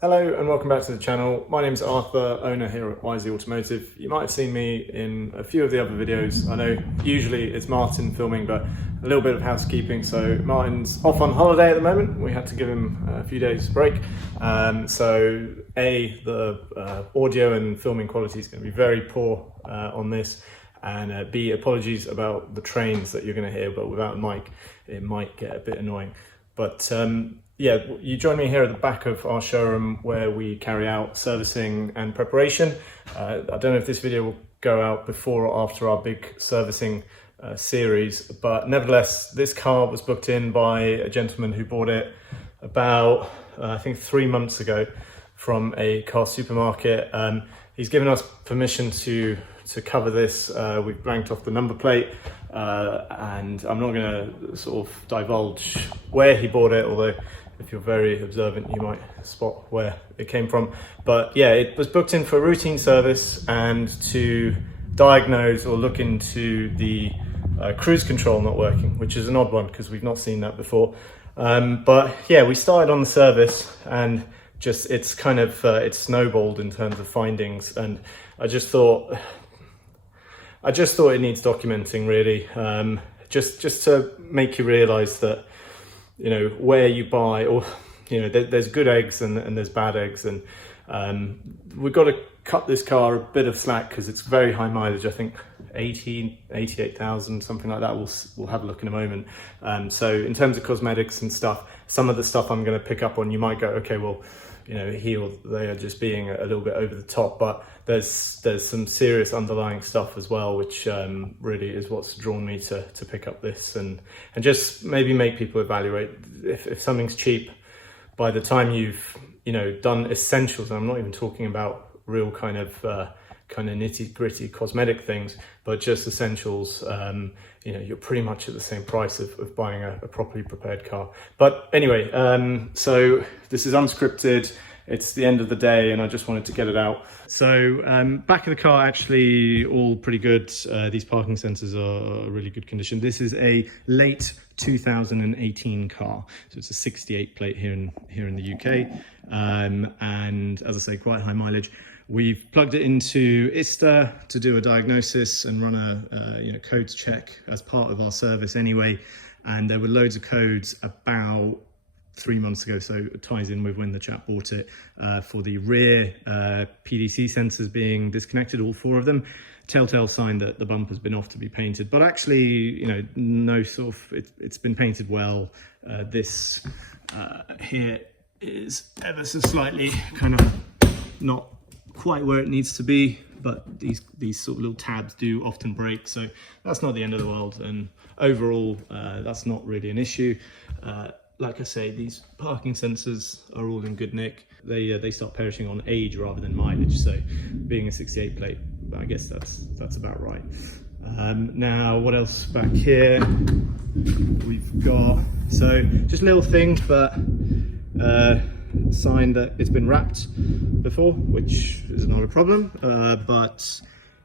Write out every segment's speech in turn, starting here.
Hello and welcome back to the channel. My name is Arthur, owner here at Wisely Automotive. You might have seen me in a few of the other videos. I know usually it's Martin filming, but a little bit of housekeeping. So Martin's off on holiday at the moment. We had to give him a few days break. The audio and filming quality is going to be very poor on this. And B, apologies about the trains that you're going to hear, but without a mic, it might get a bit annoying. But yeah, you join me here at the back of our showroom where we carry out servicing and preparation. I don't know if this video will go out before or after our big servicing series, but nevertheless, this car was booked in by a gentleman who bought it about, I think 3 months ago from a car supermarket. He's given us permission to cover this. We've blanked off the number plate, and I'm not going to sort of divulge where he bought it, although if you're very observant you might spot where it came from. But yeah, it was booked in for routine service and to diagnose or look into the cruise control not working, which is an odd one because we've not seen that before. But yeah, we started on the service and just it's kind of it's snowballed in terms of findings, and I just thought it needs documenting, really, just to make you realise that, you know, where you buy, or, you know, there's good eggs and there's bad eggs, and we've got to cut this car a bit of slack because it's very high mileage. I think 88,000, something like that. We'll have a look in a moment. So in terms of cosmetics and stuff, some of the stuff I'm going to pick up on, you might go, okay, well, you know, he or they are just being a little bit over the top, but there's some serious underlying stuff as well, which really is what's drawn me to pick up this and just maybe make people evaluate if something's cheap. By the time you've, you know, done essentials, and I'm not even talking about real kind of nitty gritty cosmetic things, but just essentials, you know, you're pretty much at the same price of buying a properly prepared car. But anyway, so this is unscripted. It's the end of the day and I just wanted to get it out. So back of the car, actually all pretty good. These parking sensors are really good condition. This is a late 2018 car. So it's a 68 plate here in the UK. And as I say, quite high mileage. We've plugged it into ISTA to do a diagnosis and run a codes check as part of our service anyway. And there were loads of codes about 3 months ago, so it ties in with when the chap bought it, for the rear PDC sensors being disconnected, all 4 of them. Telltale sign that the bumper's been off to be painted, but actually, you know, no sort of, it's been painted well. This here is ever so slightly kind of not quite where it needs to be, but these sort of little tabs do often break, so that's not the end of the world, and overall that's not really an issue. Like I say, these parking sensors are all in good nick. They start perishing on age rather than mileage, so being a 68 plate, I guess that's about right. Now what else back here we've got? So just little things, but sign that it's been wrapped before, which is not a problem, but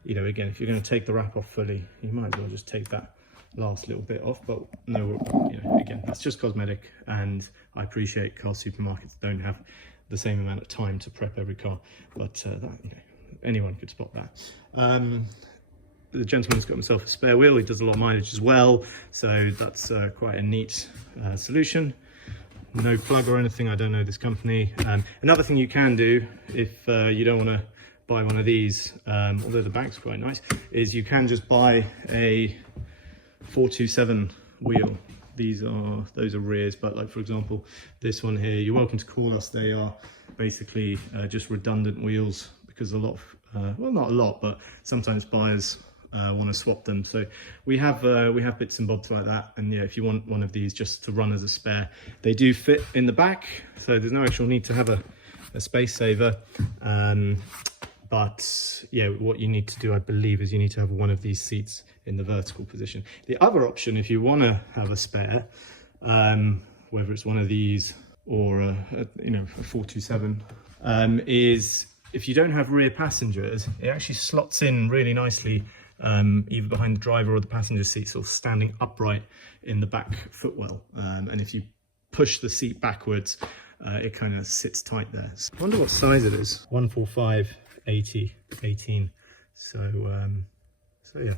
you know, again, if you're going to take the wrap off fully, you might as well just take that last little bit off. But no, you know, again, that's just cosmetic, and I appreciate car supermarkets don't have the same amount of time to prep every car, but that, you know, anyone could spot that. The gentleman's got himself a spare wheel. He does a lot of mileage as well, so that's quite a neat solution. No plug or anything, I don't know this company. Another thing you can do if you don't want to buy one of these, although the back's quite nice, is you can just buy a 427 wheel. Those are rears, but like for example this one here, you're welcome to call us. They are basically just redundant wheels, because a lot of well, not a lot, but sometimes buyers want to swap them. So we have bits and bobs like that, and yeah, if you want one of these just to run as a spare, they do fit in the back, so there's no actual need to have a space saver. But yeah, what you need to do, I believe, is you need to have one of these seats in the vertical position. The other option, if you want to have a spare, whether it's one of these or a 427, is if you don't have rear passengers, it actually slots in really nicely, either behind the driver or the passenger seat, sort of standing upright in the back footwell. And if you push the seat backwards, it kind of sits tight there. So I wonder what size it is. 145, 80, 18. So yeah,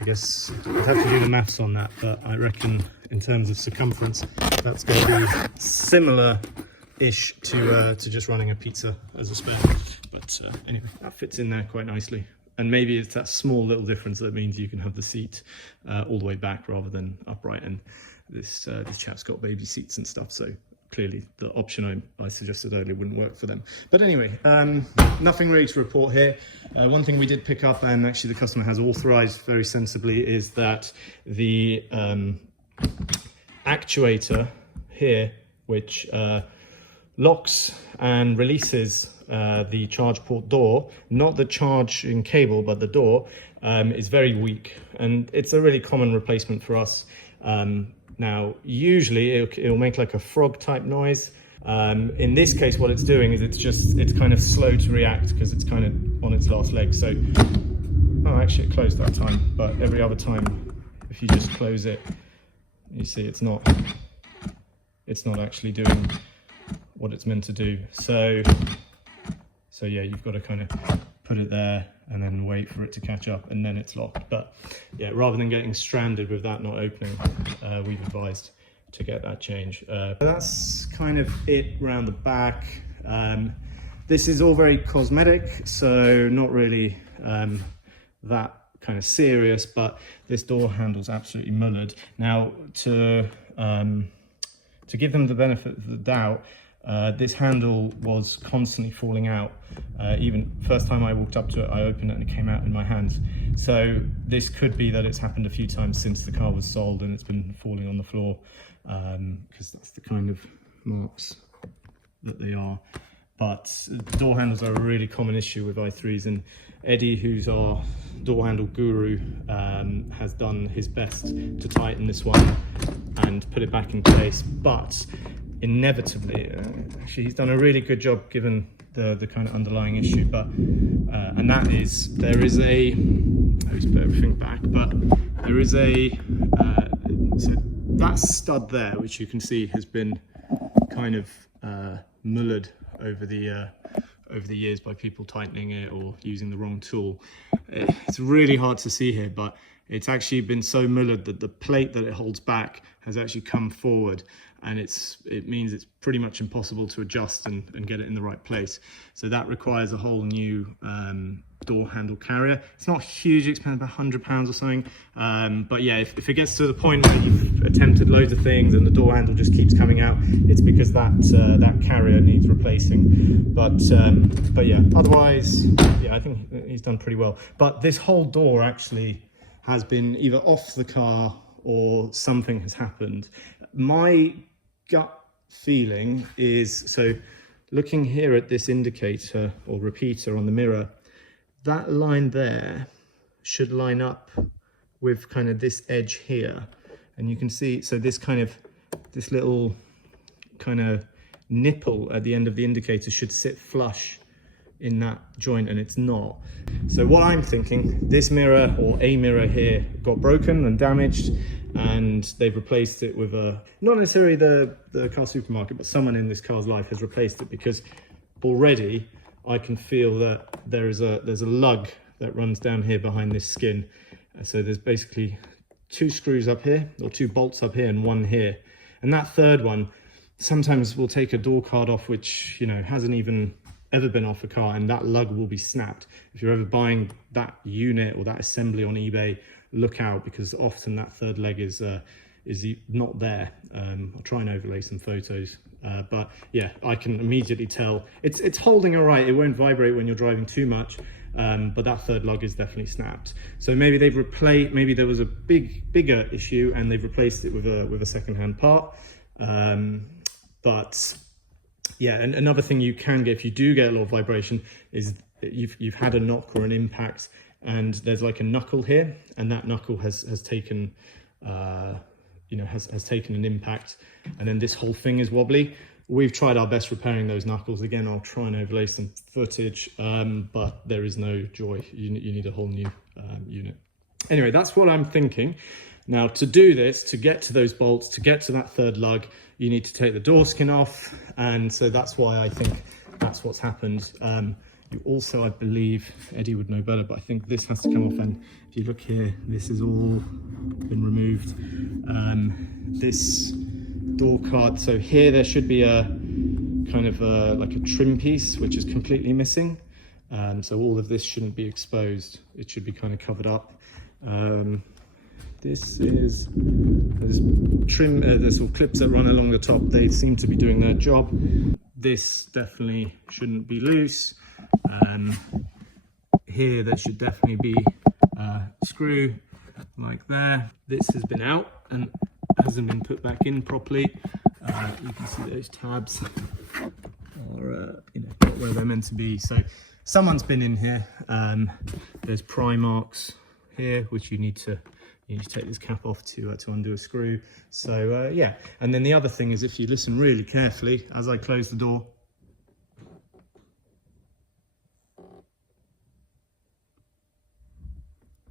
I guess I'd have to do the maths on that, but I reckon in terms of circumference, that's going to be similar-ish to just running a pizza as a spare. But anyway, that fits in there quite nicely. And maybe it's that small little difference that means you can have the seat all the way back rather than upright. And this chap's got baby seats and stuff, so clearly the option I suggested earlier wouldn't work for them. But anyway, nothing really to report here. One thing we did pick up, and actually the customer has authorized very sensibly, is that the actuator here, which locks and releases the charge port door, not the charging cable, but the door, is very weak. And it's a really common replacement for us. Now, usually it'll make like a frog type noise. In this case, what it's doing is it's kind of slow to react because it's kind of on its last leg. So, oh, actually it closed that time, but every other time, if you just close it, you see it's not actually doing what it's meant to do. So yeah, you've got to kind of put it there and then wait for it to catch up, and then it's locked. But yeah, rather than getting stranded with that not opening, we've advised to get that change. That's kind of it around the back. This is all very cosmetic, so not really that kind of serious, but this door handle's absolutely mullered. Now, to give them the benefit of the doubt, this handle was constantly falling out. Even first time I walked up to it, I opened it and it came out in my hands. So this could be that it's happened a few times since the car was sold and it's been falling on the floor, because that's the kind of marks that they are. But door handles are a really common issue with i3s, and Eddie, who's our door handle guru, has done his best to tighten this one and put it back in place. But inevitably, actually he's done a really good job given the kind of underlying issue, but and that is, there is a, I always put everything back, but there is a so that stud there, which you can see has been kind of mullered over the years by people tightening it or using the wrong tool. It's really hard to see here, but it's actually been so mullered that the plate that it holds back has actually come forward, and it means it's pretty much impossible to adjust and get it in the right place. So that requires a whole new door handle carrier. It's not hugely expensive, about £100 or something. But yeah, if it gets to the point where you've attempted loads of things and the door handle just keeps coming out, it's because that carrier needs replacing. But yeah, otherwise, yeah, I think he's done pretty well. But this whole door actually has been either off the car or something has happened. My gut feeling is, so looking here at this indicator or repeater on the mirror, that line there should line up with kind of this edge here. And you can see, so this little kind of nipple at the end of the indicator should sit flush in that joint, and it's not. So what I'm thinking, this mirror or a mirror here got broken and damaged, and they've replaced it with a, not necessarily the car supermarket, but someone in this car's life has replaced it, because already I can feel that there's a lug that runs down here behind this skin. And so there's basically 2 screws up here, or 2 bolts up here and 1 here. And that third one, sometimes we'll take a door card off, which, you know, hasn't even ever been off a car, and that lug will be snapped. If you're ever buying that unit or that assembly on eBay, look out, because often that third leg is not there. I'll try and overlay some photos, but yeah, I can immediately tell it's holding all right. It won't vibrate when you're driving too much, but that third lug is definitely snapped. So maybe they've replaced, maybe there was a bigger issue and they've replaced it with a second-hand part. But yeah, and another thing you can get if you do get a lot of vibration is that you've had a knock or an impact, and there's like a knuckle here, and that knuckle has taken has taken an impact, and then this whole thing is wobbly. We've tried our best repairing those knuckles. Again, I'll try and overlay some footage, but there is no joy. You need a whole new unit. Anyway, that's what I'm thinking. Now to do this, to get to those bolts, to get to that third lug, you need to take the door skin off, and so that's why I think that's what's happened. You also, I believe, Eddie would know better, but I think this has to come off, and if you look here, this has all been removed. This door card, so here there should be a kind of like a trim piece which is completely missing, so all of this shouldn't be exposed, it should be kind of covered up. This is this trim, the sort of clips that run along the top, they seem to be doing their job. This definitely shouldn't be loose. Here there should definitely be a screw like there. This has been out and hasn't been put back in properly. You can see those tabs are not where they're meant to be, so someone's been in here. There's pry marks here which you need to take this cap off to undo a screw. So yeah, and then the other thing is, if you listen really carefully as I close the door,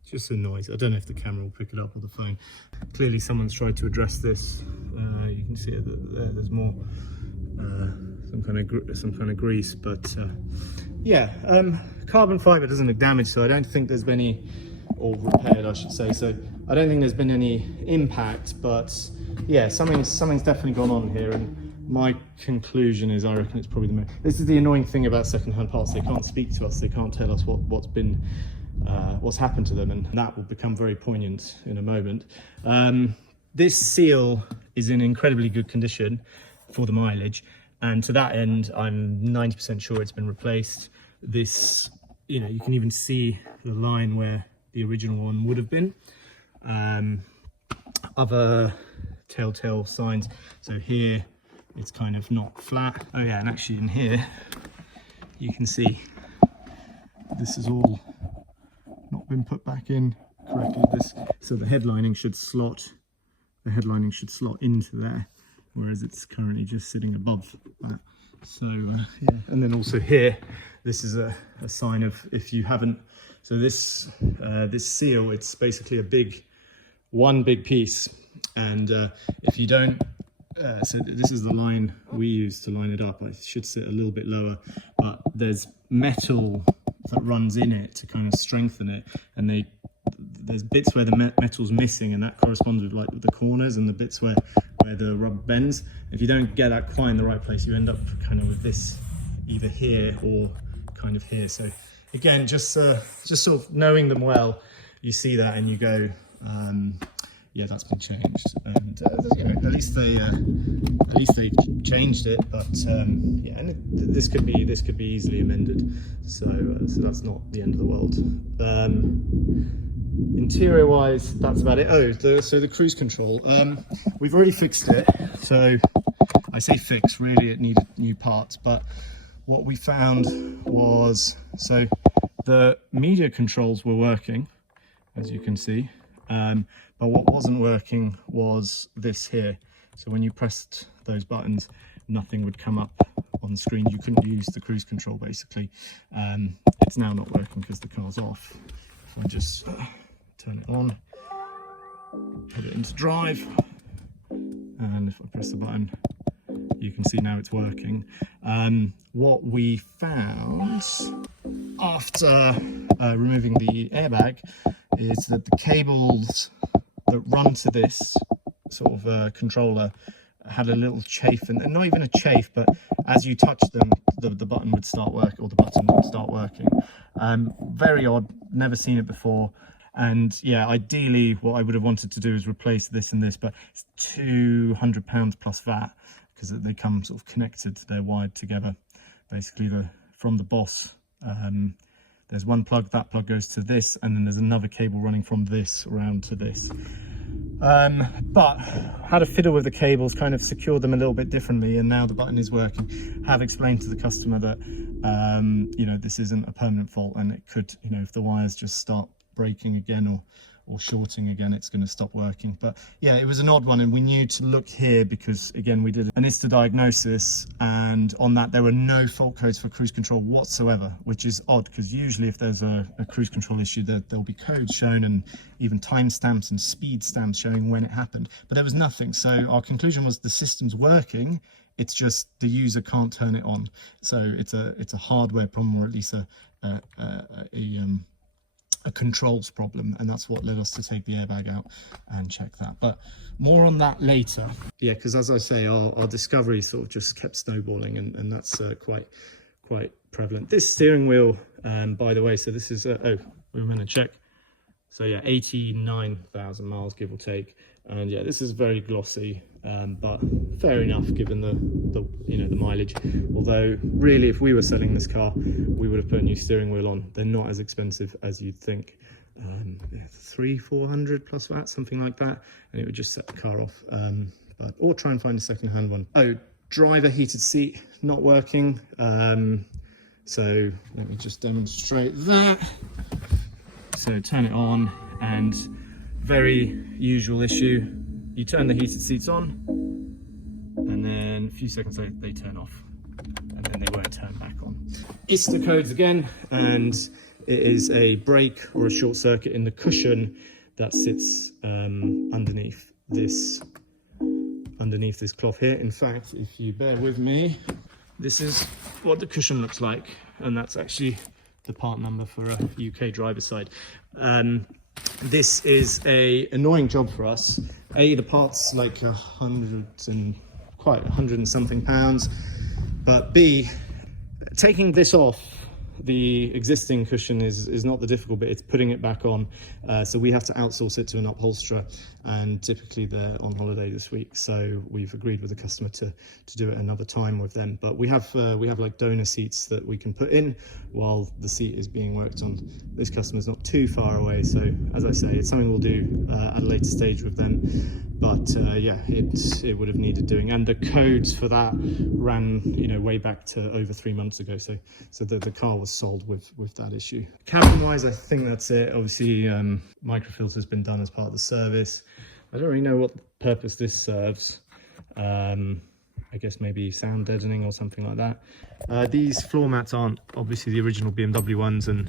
just a noise. I don't know if the camera will pick it up or the phone. Clearly someone's tried to address this. You can see that there's more some kind of grease, but yeah, carbon fiber doesn't look damaged, so I don't think there's been any, or repaired I should say, so I don't think there's been any impact, but yeah, something's definitely gone on here, and my conclusion is I reckon it's probably this is the annoying thing about second-hand parts. They can't speak to us, they can't tell us what's happened to them, and that will become very poignant in a moment. This seal is in incredibly good condition for the mileage, and to that end I'm 90% sure it's been replaced. This, you can even see the line where the original one would have been. Other telltale signs, so here it's kind of not flat. Oh yeah, and actually in here you can see this is all not been put back in correctly. So the headlining should slot into there, whereas it's currently just sitting above that. So yeah, and then also here, this is a sign of, if you haven't, so this seal, it's basically one big piece, and if you don't, so this is the line we use to line it up. I should sit a little bit lower, but there's metal that runs in it to kind of strengthen it, and there's bits where the metal's missing, and that corresponds with like the corners and the bits where the rubber bends. If you don't get that quite in the right place, you end up kind of with this either here or kind of here. So again, just sort of knowing them well, you see that and you go, yeah, that's been changed, and at least they changed it. But yeah, and this could be easily amended, so that's not the end of the world. Interior wise, that's about it. So the cruise control, we've already fixed it. So I say fix, really it needed new parts, but what we found was, so the media controls were working, as you can see, but what wasn't working was this here. So when you pressed those buttons, nothing would come up on the screen. You couldn't use the cruise control basically. It's now not working because the car's off. If I just turn it on, put it into drive, and if I press the button, you can see now it's working. What we found after removing the airbag is that the cables that run to this sort of controller had a little chafe, and not even a chafe, but as you touch them, the button would start working, or the button would start working. Very odd, never seen it before. And yeah, ideally what I would have wanted to do is replace this and this, but it's £200 plus VAT, because they come sort of connected, they're wired together basically. From the Boss, there's one plug, that plug goes to this, and then there's another cable running from this around to this. But had a fiddle with the cables, kind of secured them a little bit differently, and now the button is working. Have explained to the customer that this isn't a permanent fault, and it could, if the wires just start breaking again or shorting again, it's going to stop working. But yeah, it was an odd one, and we knew to look here because again we did an ISTA diagnosis, and on that there were no fault codes for cruise control whatsoever, which is odd because usually if there's a cruise control issue there'll be codes shown and even timestamps and speed stamps showing when it happened, but there was nothing. So our conclusion was the system's working, it's just the user can't turn it on. So it's a hardware problem, or at least a controls problem, and that's what led us to take the airbag out and check that. But more on that later. Yeah, because as I say, our discovery sort of just kept snowballing, and that's quite prevalent. This steering wheel, by the way, so this is oh, we were going to check. So yeah, 89,000 miles give or take, and yeah, this is very glossy, but fair enough given the the mileage. Although really, if we were selling this car, we would have put a new steering wheel on. They're not as expensive as you'd think. 300-400 plus that, something like that, and it would just set the car off. Or try and find a second-hand one. Oh, driver heated seat not working. So let me just demonstrate that. So turn it on, and very usual issue, you turn the heated seats on and then a few seconds later they turn off, and then they won't turn back on. ISTA codes again, and it is a break or a short circuit in the cushion that sits underneath this cloth here. In fact, if you bear with me, this is what the cushion looks like, and that's actually the part number for a UK driver's side. This is a annoying job for us. A, the part's like 100 and something pounds, but B, taking this off the existing cushion is not the difficult bit, it's putting it back on. So we have to outsource it to an upholsterer, and typically they're on holiday this week, so we've agreed with the customer to do it another time with them. But we have like donor seats that we can put in while the seat is being worked on. This customer's not too far away, so as I say, it's something we'll do at a later stage with them. But yeah, it would have needed doing, and the codes for that ran way back to over 3 months ago, so the car was sold with that issue. Cabin wise, I think that's it. Obviously microfilter's been done as part of the service. I don't really know what purpose this serves. I guess maybe sound deadening or something like that. These floor mats aren't obviously the original BMW ones, and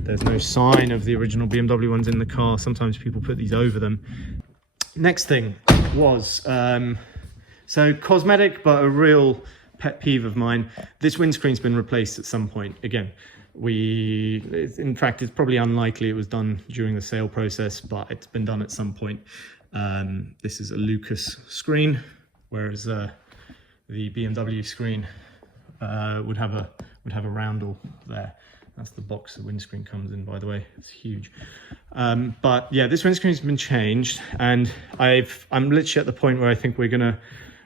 there's no sign of the original BMW ones in the car. Sometimes people put these over them. Next thing was, so cosmetic, but a real pet peeve of mine. This windscreen's been replaced at some point. Again, in fact, it's probably unlikely it was done during the sale process, but it's been done at some point. This is a Lucas screen, whereas the BMW screen would have a roundel there. That's the box the windscreen comes in, by the way. It's huge. But yeah, this windscreen's been changed, and I'm literally at the point where I think we're gonna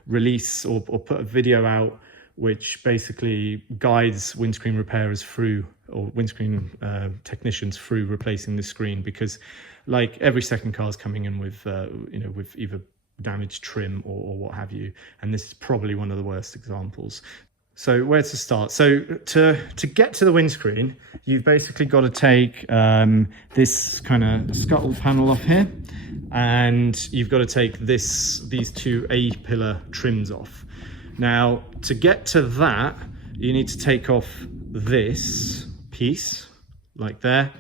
release or put a video out which basically guides windscreen repairers through, or windscreen technicians through replacing the screen, because like every second car is coming in with with either damaged trim or what have you, and this is probably one of the worst examples. So where to start? So to get to the windscreen, you've basically got to take this kind of scuttle panel off here, and you've got to take these two A-pillar trims off. Now, to get to that, you need to take off this piece, like there,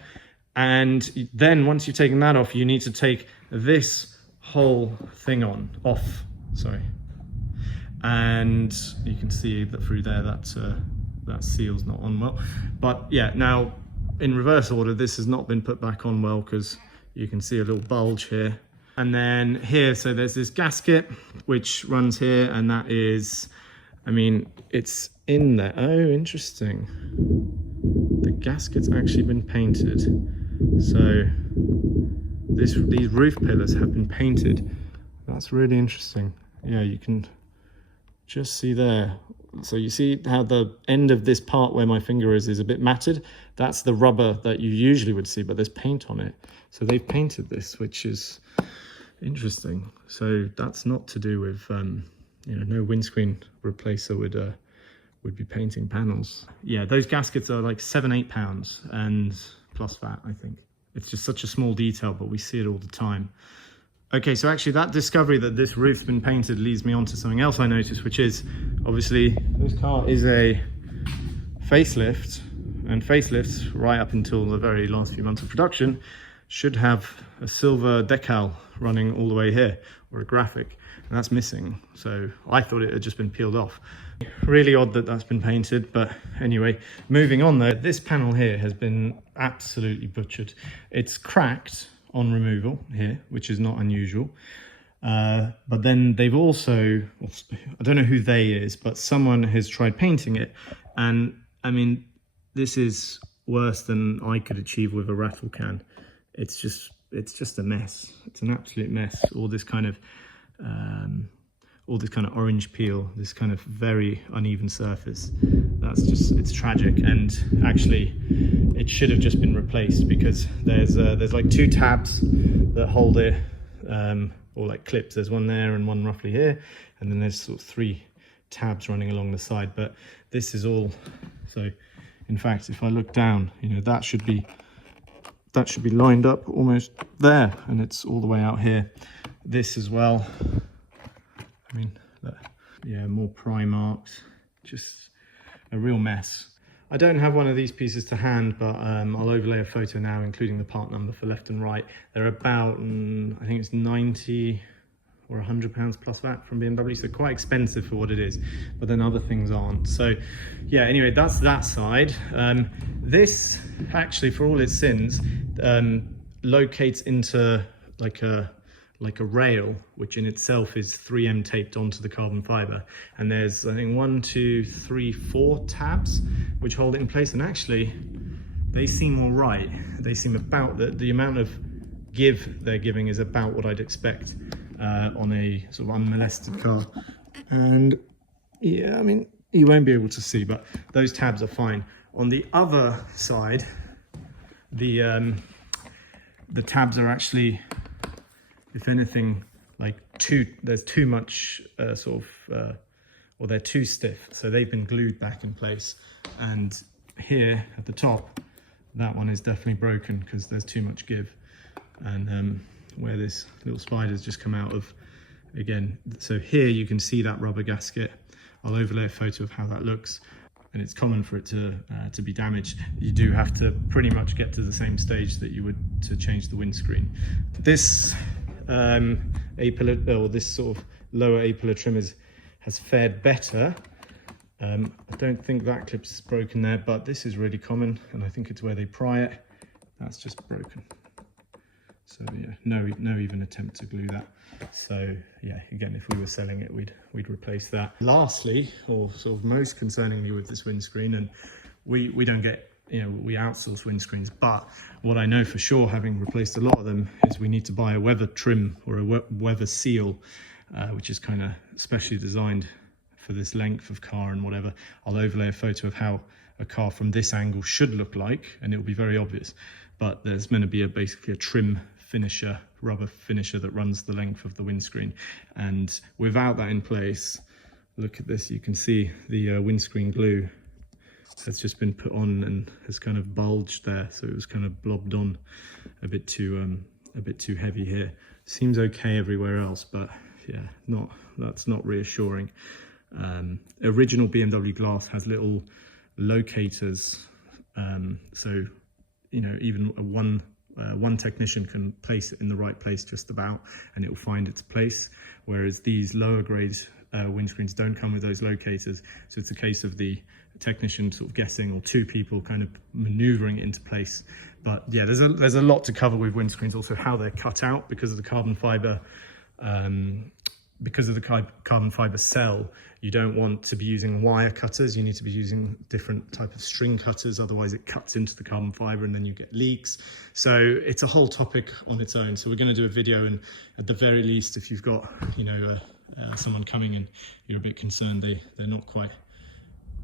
and then once you've taken that off, you need to take this whole thing off. Sorry. And you can see that through there that seal's not on well. But yeah, now in reverse order, this has not been put back on well, because you can see a little bulge here. And then here, so there's this gasket which runs here, and that is, I mean, it's in there. Oh, interesting. The gasket's actually been painted. So these roof pillars have been painted. That's really interesting. Yeah, you can just see there. So you see how the end of this part where my finger is a bit matted? That's the rubber that you usually would see, but there's paint on it. So they've painted this, which is interesting. So that's not to do with, no windscreen replacer would be painting panels. Yeah, those gaskets are like £7-8, and plus that, I think. It's just such a small detail, but we see it all the time. Okay, so actually that discovery that this roof's been painted leads me on to something else I noticed, which is obviously this car is a facelift, and facelifts right up until the very last few months of production should have a silver decal running all the way here, or a graphic, and that's missing. So I thought it had just been peeled off. Really odd that that's been painted, but anyway, moving on though, this panel here has been absolutely butchered. It's cracked on removal here, which is not unusual. But then they've also, I don't know who they is, but someone has tried painting it. And I mean, this is worse than I could achieve with a rattle can. It's just a mess. It's an absolute mess. All this kind of orange peel, this kind of very uneven surface. That's just, it's tragic. And actually it should have just been replaced, because there's like 2 tabs that hold it, or like clips. There's one there and one roughly here, and then there's sort of 3 tabs running along the side. But this is all, so in fact, if I look down, you know, that should be lined up almost there, and it's all the way out here. This as well, I mean, yeah, more pry marks, just a real mess. I don't have one of these pieces to hand, but I'll overlay a photo now, including the part number for left and right. They're about, I think it's 90 or £100 plus VAT from BMW, so quite expensive for what it is, but then other things aren't. So yeah, anyway, that's that side. This actually, for all its sins, locates into like a rail, which in itself is 3M taped onto the carbon fiber, and there's, I think, 1, 2, 3, 4 tabs which hold it in place. And actually they seem all right. They seem about the amount of give they're giving is about what I'd expect on a sort of unmolested car. And yeah, I mean, you won't be able to see, but those tabs are fine. On the other side, the tabs are actually, if anything, like there's too much or they're too stiff, so they've been glued back in place. And here at the top, that one is definitely broken because there's too much give. And where this little spider's just come out of, again, so here you can see that rubber gasket. I'll overlay a photo of how that looks, and it's common for it to be damaged. You do have to pretty much get to the same stage that you would to change the windscreen. This A-pillar, or this sort of lower A-pillar trim has fared better. I don't think that clip's broken there, but this is really common, and I think it's where they pry it. That's just broken. So yeah, no even attempt to glue that. So yeah, again, if we were selling it, we'd replace that. Lastly, or sort of most concerningly with this windscreen, and we don't get, you know, we outsource windscreens, but what I know for sure, having replaced a lot of them, is we need to buy a weather trim or a weather seal, which is kind of specially designed for this length of car and whatever. I'll overlay a photo of how a car from this angle should look like, and it will be very obvious. But there's going to be basically a trim finisher, rubber finisher that runs the length of the windscreen. And without that in place, look at this, you can see the windscreen glue has just been put on and has kind of bulged there, so it was kind of blobbed on a bit too heavy here. Seems okay everywhere else, but yeah, that's not reassuring. Original BMW glass has little locators, so you know, even one technician can place it in the right place just about, and it will find its place, whereas these lower grade windscreens don't come with those locators. So it's a case of the technician sort of guessing, or 2 people kind of maneuvering it into place. But yeah, there's a lot to cover with windscreens. Also how they're cut out because of the carbon fiber. Because of the carbon fiber cell, you don't want to be using wire cutters. You need to be using different type of string cutters, otherwise it cuts into the carbon fiber and then you get leaks. So it's a whole topic on its own. So we're going to do a video, and at the very least, if you've got, you know, someone coming and you're a bit concerned they're not quite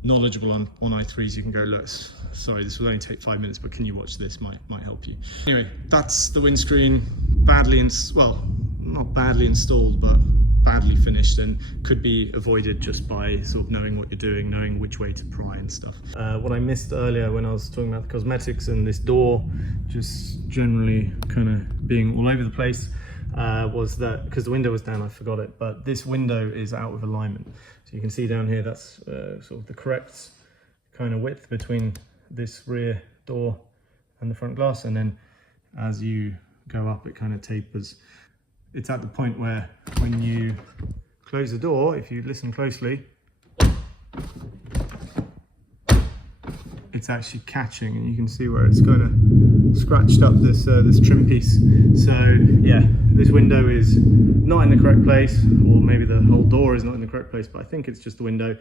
knowledgeable on i3s, you can go, look, sorry, this will only take 5 minutes, but can you watch this? Might help you. Anyway, that's the windscreen, not badly installed, but badly finished and could be avoided just by sort of knowing what you're doing, knowing which way to pry and stuff. What I missed earlier when I was talking about the cosmetics and this door just generally kind of being all over the place was that, because the window was down, I forgot it, but this window is out of alignment. So you can see down here, that's sort of the correct kind of width between this rear door and the front glass, and then as you go up it kind of tapers. It's at the point where when you close the door, if you listen closely, it's actually catching, and you can see where it's kind of scratched up this this trim piece. So yeah, this window is not in the correct place, or maybe the whole door is not in the correct place, but I think it's just the window.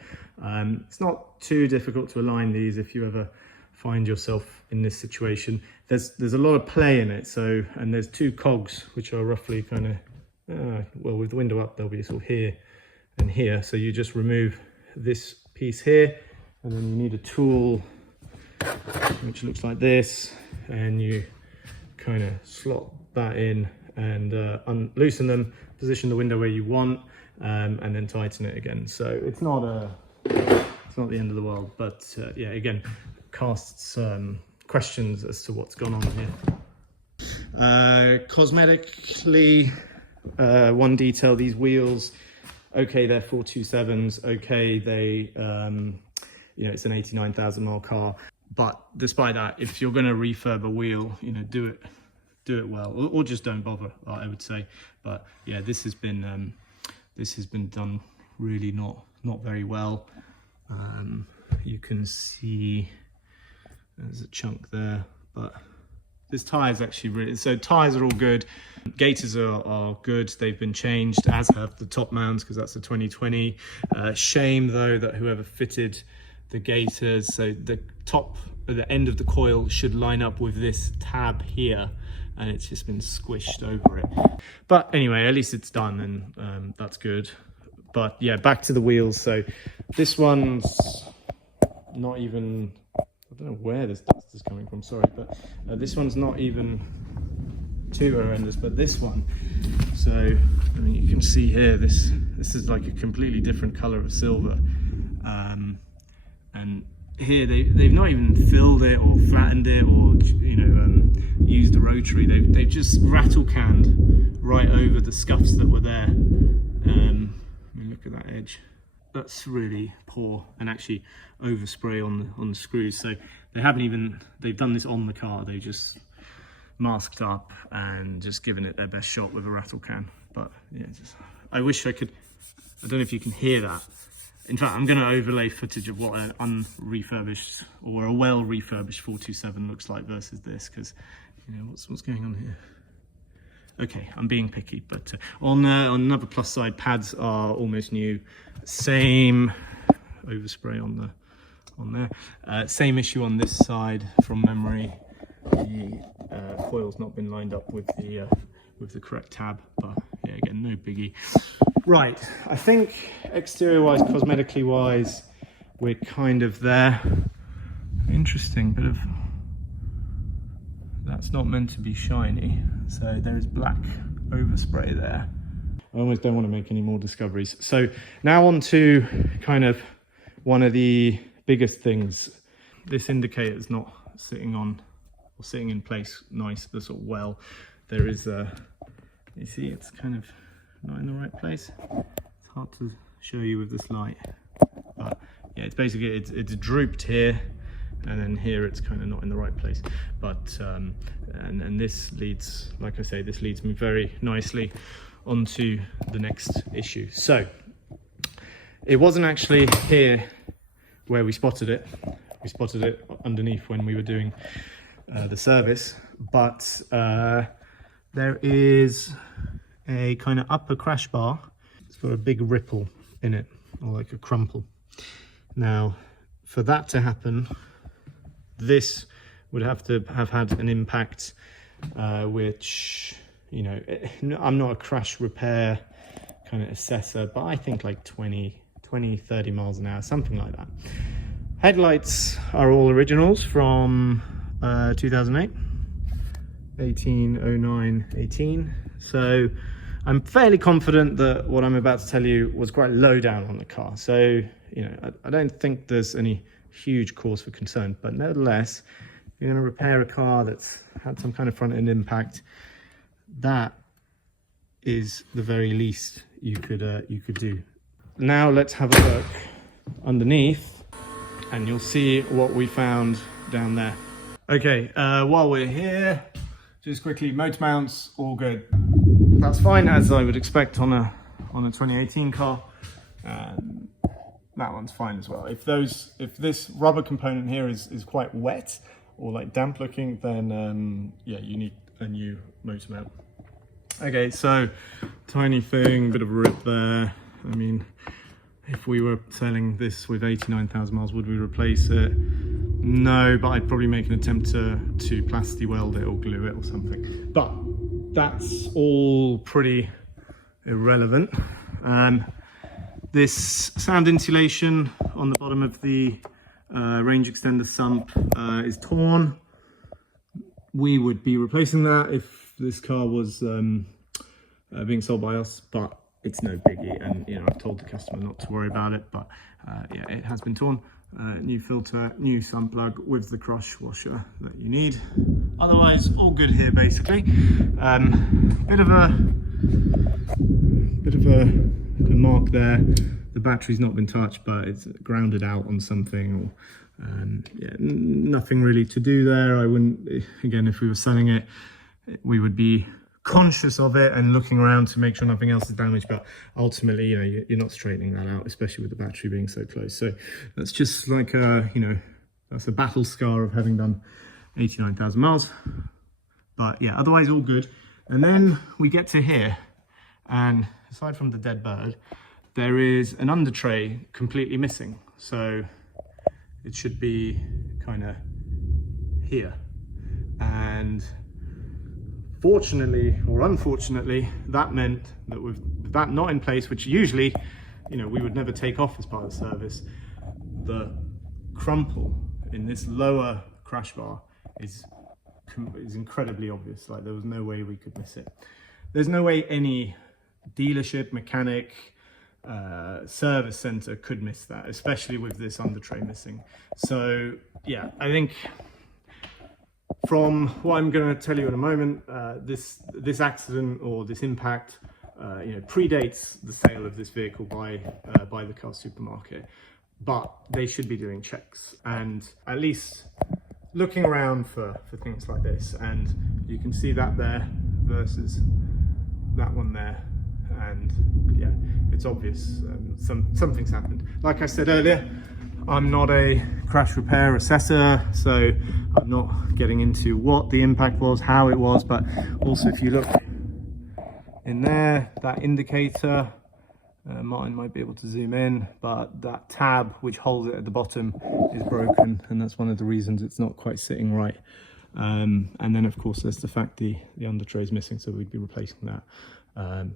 It's not too difficult to align these if you ever find yourself in this situation. There's a lot of play in it, so, and there's two cogs which are roughly kind of well, with the window up they'll be sort of here and here, so you just remove this piece here, and then you need a tool which looks like this, and you kind of slot that in and loosen them, position the window where you want, and then tighten it again. So it's not the end of the world, but yeah, again, casts questions as to what's gone on here. Cosmetically, one detail, these wheels, okay, they're 427s, okay, they you know, it's an 89,000 mile car, but despite that, if you're going to refurb a wheel, you know, do it well, or just don't bother, I would say. But yeah, this has been done really not very well. You can see there's a chunk there, but this tyre is actually really, so tyres are all good, gaiters are good, they've been changed, as have the top mounts, because that's a 2020. Shame though that whoever fitted the gaiters, so the top at the end of the coil should line up with this tab here, and it's just been squished over it. But anyway, at least it's done, and that's good. But yeah, back to the wheels. So this one's not even, I don't know where this dust is coming from, sorry, but this one's not even too horrendous, but this one, so I mean, you can see here, this is like a completely different color of silver, and here they've not even filled it or flattened it, or you know, used a rotary. They've just rattle canned right over the scuffs that were there. I mean, look at that edge. That's really poor, and actually overspray on the screws. So they haven't even, they've done this on the car. They just masked up and just given it their best shot with a rattle can. But yeah, I wish I could, I don't know if you can hear that. In fact, I'm going to overlay footage of what an unrefurbished or a well refurbished 427 looks like versus this, because you know what's going on here. Okay, I'm being picky, but on another plus side, pads are almost new. Same overspray on there. Same issue on this side from memory. The coil's not been lined up with the correct tab, but yeah, again, no biggie. Right, I think exterior-wise, cosmetically-wise, we're kind of there. Interesting bit of, that's not meant to be shiny, so there is black overspray there. I almost don't want to make any more discoveries. So now on to kind of one of the biggest things. This indicator is not sitting on, or sitting in place nice, sort of well. There is a, you see it's kind of not in the right place. It's hard to show you with this light, but yeah, it's basically, it's drooped here, and then here it's kind of not in the right place. But and this leads, like I say, this leads me very nicely onto the next issue. So it wasn't actually here where we spotted it. We spotted it underneath when we were doing the service, but there is a kind of upper crash bar. It's got a big ripple in it, or like a crumple. Now, for that to happen, this would have to have had an impact, which, you know, I'm not a crash repair kind of assessor, but I think like 20, 30 miles an hour, something like that. Headlights are all originals from 2008, 18. So I'm fairly confident that what I'm about to tell you was quite low down on the car. So, you know, I don't think there's any huge cause for concern, but nevertheless, if you're going to repair a car that's had some kind of front end impact, that is the very least you could do. Now let's have a look underneath and you'll see what we found down there. Okay, while we're here, just quickly, motor mounts, all good. That's fine, as I would expect on a 2018 car. That one's fine as well. If this rubber component here is quite wet or like damp looking, then yeah, you need a new motor mount. Okay, so tiny thing, bit of a rip there. I mean, if we were selling this with 89,000 miles, would we replace it? No, but I'd probably make an attempt to plasti weld it or glue it or something. But that's all pretty irrelevant. This sound insulation on the bottom of the range extender sump is torn. We would be replacing that if this car was being sold by us, but it's no biggie, and you know, I've told the customer not to worry about it, but yeah, it has been torn. New filter, new sump plug with the crush washer that you need. Otherwise, all good here basically. Bit of a mark there. The battery's not been touched, but it's grounded out on something, or yeah, nothing really to do there. I wouldn't, again, if we were selling it, we would be conscious of it and looking around to make sure nothing else is damaged, but ultimately, you know, you're not straightening that out, especially with the battery being so close. So that's just like a, you know, that's a battle scar of having done 89,000 miles. But yeah, otherwise all good. And then we get to here, and aside from the dead bird, there is an under tray completely missing. So it should be kind of here. And fortunately or unfortunately, that meant that with that not in place, which usually, you know, we would never take off as part of the service, the crumple in this lower crash bar is incredibly obvious. Like, there was no way we could miss it. There's no way any dealership, mechanic, service center could miss that, especially with this under tray missing. So yeah, I think from what I'm going to tell you in a moment, this accident or this impact, you know, predates the sale of this vehicle by the car supermarket, but they should be doing checks and at least looking around for things like this. And you can see that there versus that one there, and yeah, it's obvious something's happened. Like I said earlier, I'm not a crash repair assessor, so I'm not getting into what the impact was, how it was, but also if you look in there, that indicator, Martin might be able to zoom in, but that tab which holds it at the bottom is broken, and that's one of the reasons it's not quite sitting right. And then of course there's the fact the under tray is missing, so we'd be replacing that.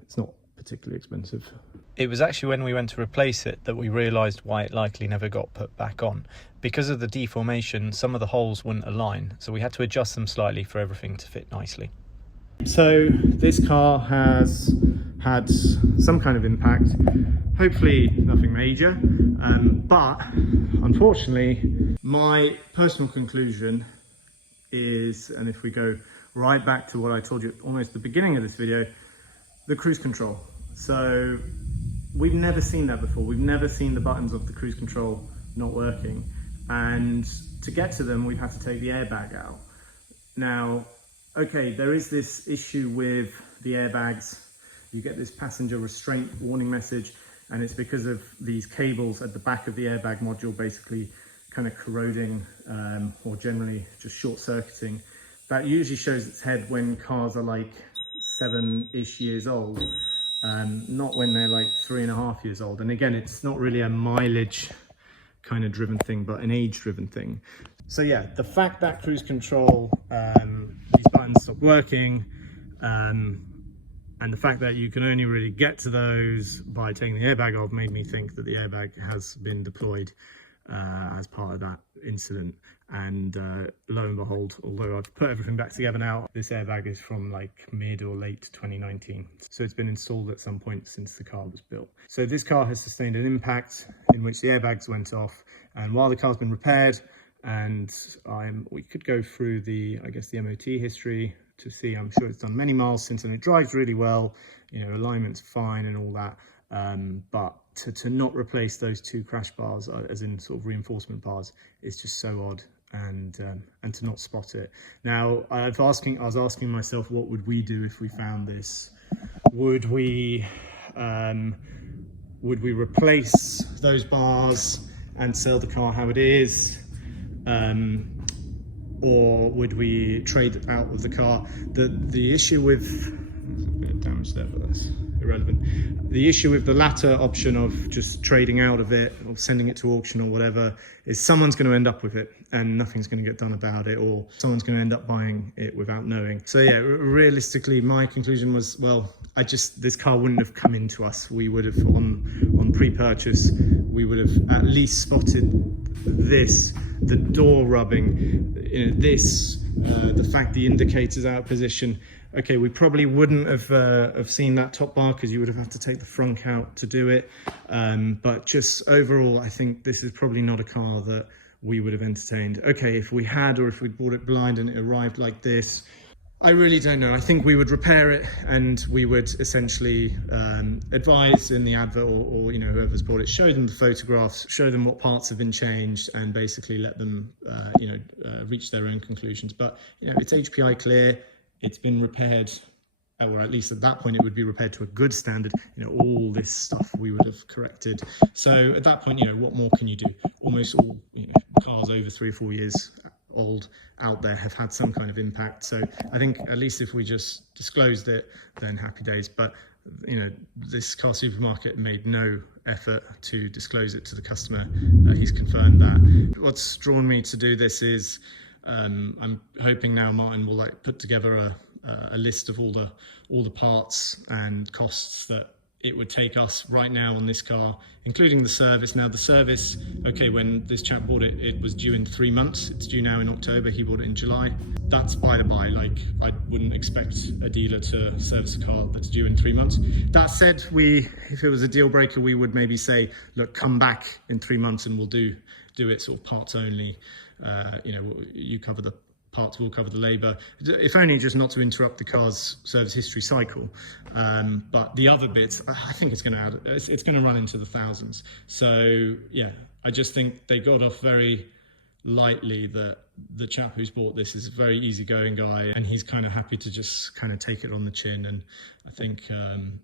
It's not particularly expensive. It was actually when we went to replace it that we realised why it likely never got put back on. Because of the deformation, some of the holes wouldn't align, so we had to adjust them slightly for everything to fit nicely. So this car has had some kind of impact, hopefully nothing major, but unfortunately my personal conclusion is, and if we go right back to what I told you almost at the beginning of this video, the cruise control. So we've never seen that before. We've never seen the buttons of the cruise control not working, and to get to them we've had to take the airbag out. Now, okay, there is this issue with the airbags. You get this passenger restraint warning message, and it's because of these cables at the back of the airbag module basically kind of corroding, or generally just short-circuiting. That usually shows its head when cars are like 7-ish years old, not when they're like 3.5 years old. And again, it's not really a mileage kind of driven thing, but an age driven thing. So yeah, the fact that cruise control, these buttons stopped working, and the fact that you can only really get to those by taking the airbag off, made me think that the airbag has been deployed. as part of that incident. And lo and behold, although I've put everything back together now, this airbag is from like mid or late 2019. So it's been installed at some point since the car was built. So this car has sustained an impact in which the airbags went off. And while the car's been repaired, and we could go through the MOT history to see, I'm sure it's done many miles since, and it drives really well, you know, alignment's fine and all that. But to not replace those two crash bars, as in sort of reinforcement bars, is just so odd. And to not spot it. Now, I was asking myself, what would we do if we found this? Would we replace those bars and sell the car how it is, or would we trade out of the car? The issue with damage there, but that's irrelevant. The issue with the latter option of just trading out of it or sending it to auction or whatever is someone's going to end up with it and nothing's going to get done about it, or someone's going to end up buying it without knowing. So yeah, realistically, my conclusion was, well, this car wouldn't have come into us. We would have, on pre-purchase, we would have at least spotted this, the door rubbing, you know, this, the fact the indicator's out of position. Okay, we probably wouldn't have seen that top bar because you would have had to take the frunk out to do it. But just overall, I think this is probably not a car that we would have entertained. Okay, if we had, or if we'd bought it blind and it arrived like this, I really don't know. I think we would repair it and we would essentially advise in the advert, or you know, whoever's bought it, show them the photographs, show them what parts have been changed, and basically let them reach their own conclusions. But you know, it's HPI clear, it's been repaired, or at least at that point it would be repaired to a good standard. You know, all this stuff we would have corrected. So at that point, you know, what more can you do? Almost all, you know, cars over 3 or 4 years old out there have had some kind of impact. So I think at least if we just disclosed it, then happy days. But you know, this car supermarket made no effort to disclose it to the customer. He's confirmed that. What's drawn me to do this is I'm hoping now Martin will put together a list of all the parts and costs that it would take us right now on this car, including the service. Now the service, okay, when this chap bought it, it was due in 3 months. It's due now in October. He bought it in July. That's by the by. I wouldn't expect a dealer to service a car that's due in 3 months. That said, if it was a deal breaker, we would maybe say, look, come back in 3 months and we'll do it sort of parts only. You know, you cover the parts, we'll cover the labour, if only just not to interrupt the car's service history cycle. But the other bits, I think it's going to run into the thousands. So yeah, I just think they got off very lightly. That the chap who's bought this is a very easygoing guy, and he's kind of happy to just kind of take it on the chin. And I think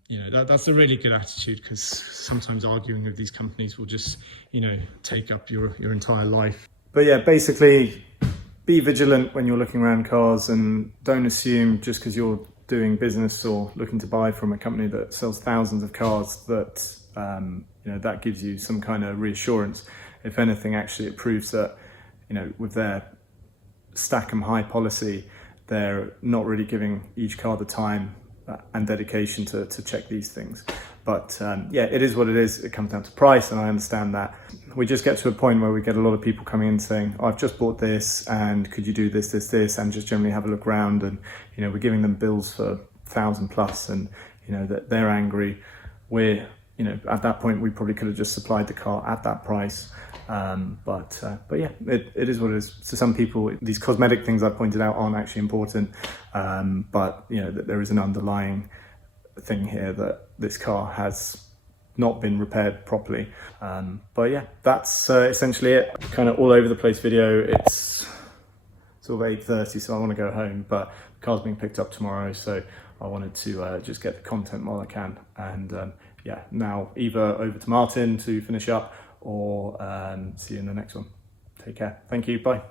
you know, that's a really good attitude, because sometimes arguing with these companies will just, you know, take up your entire life. But yeah, basically, be vigilant when you're looking around cars, and don't assume just because you're doing business or looking to buy from a company that sells thousands of cars that you know, that gives you some kind of reassurance. If anything, actually, it proves that, you know, with their stack 'em high policy, they're not really giving each car the time and dedication to check these things. But yeah, it is what it is. It comes down to price, and I understand that. We just get to a point where we get a lot of people coming in saying, oh, I've just bought this, and could you do this, and just generally have a look around. And, you know, we're giving them bills for 1,000 plus, and, you know, that they're angry. We're, you know, at that point, we probably could have just supplied the car at that price. But yeah, it is what it is. To some people, these cosmetic things I pointed out aren't actually important. But, you know, that there is an underlying thing here that this car has not been repaired properly. But yeah, that's essentially it. Kind of all over the place video. It's sort of 8:30, so I want to go home, but the car's being picked up tomorrow, so I wanted to just get the content while I can. And yeah, now either over to Martin to finish up, or see you in the next one. Take care. Thank you. Bye.